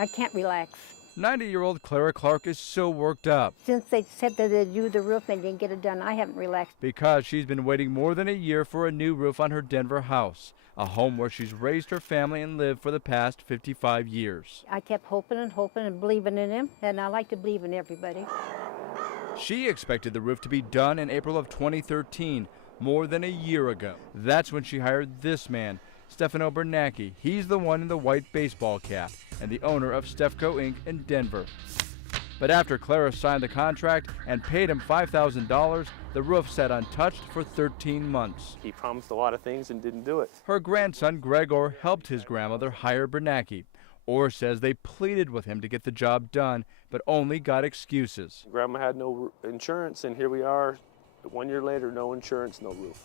I can't relax. 90-year-old Clara Clark is so worked up. Since they said that they'd do the roof and didn't get it done, I haven't relaxed. Because she's been waiting more than a year for a new roof on her Denver house, a home where she's raised her family and lived for the past 55 years. I kept hoping and believing in him, and I like to believe in everybody. She expected the roof to be done in April of 2013, more than a year ago. That's when she hired this man, Stefano Bernacchi. He's the one in the white baseball cap and the owner of Stefco Inc. in Denver. But after Clara signed the contract and paid him $5,000, the roof sat untouched for 13 months. He promised a lot of things and didn't do it. Her grandson, Gregor, helped his grandmother hire Bernacchi. Orr says they pleaded with him to get the job done, but only got excuses. Grandma had no insurance, and here we are, 1 year later, no insurance, no roof.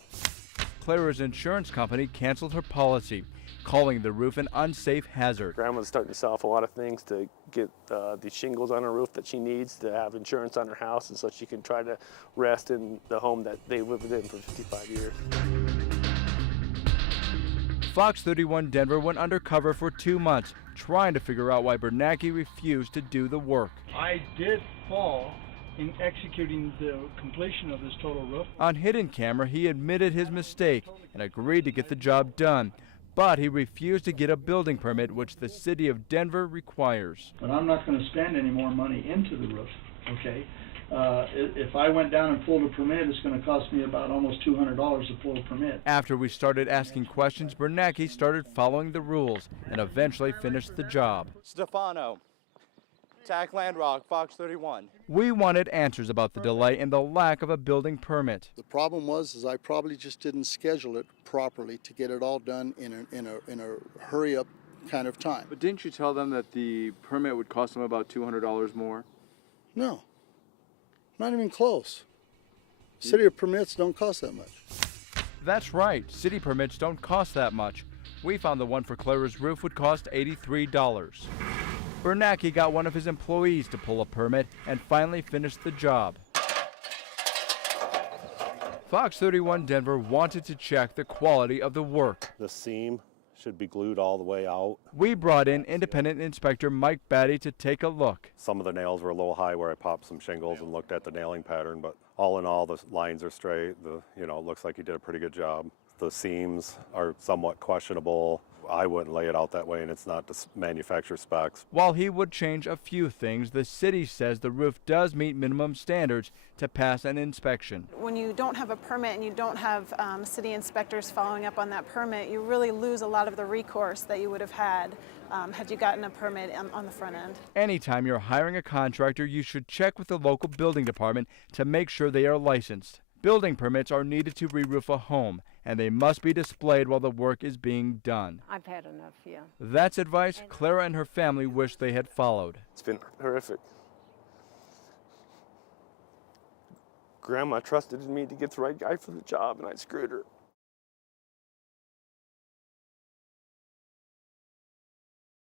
Clara's insurance company canceled her policy, calling the roof an unsafe hazard. Grandma's starting to sell off a lot of things to get the shingles on her roof that she needs to have insurance on her house, and so she can try to rest in the home that they lived in for 55 years. Fox 31 Denver went undercover for 2 months, trying to figure out why Bernacchi refused to do the work. I did fall in executing the completion of this total roof. On hidden camera, he admitted his mistake and agreed to get the job done, but he refused to get a building permit, which the city of Denver requires. But I'm not going to spend any more money into the roof, okay? If I went down and pulled a permit, it's going to cost me about almost $200 to pull a permit. After we started asking questions, Bernacchi started following the rules and eventually finished the job. Stefano, TAC Landrock, Fox 31. We wanted answers about the delay and the lack of a building permit. The problem was I probably just didn't schedule it properly to get it all done in a hurry-up kind of time. But didn't you tell them that the permit would cost them about $200 more? No, not even close. City permits don't cost that much. That's right, city permits don't cost that much. We found the one for Clara's roof would cost $83. Bernacchi got one of his employees to pull a permit and finally finished the job. Fox 31 Denver wanted to check the quality of the work. The seam should be glued all the way out. We brought in independent inspector Mike Batty to take a look. Some of the nails were a little high where I popped some shingles and looked at the nailing pattern, but all in all, the lines are straight. It looks like he did a pretty good job. The seams are somewhat questionable. I wouldn't lay it out that way, and it's not the manufacturer specs. While he would change a few things, the city says the roof does meet minimum standards to pass an inspection. When you don't have a permit and you don't have city inspectors following up on that permit, you really lose a lot of the recourse that you would have had you gotten a permit on the front end. Anytime you're hiring a contractor, you should check with the local building department to make sure they are licensed. Building permits are needed to re-roof a home, and they must be displayed while the work is being done. I've had enough, yeah. That's advice Clara and her family wish they had followed. It's been horrific. Grandma trusted in me to get the right guy for the job, and I screwed her.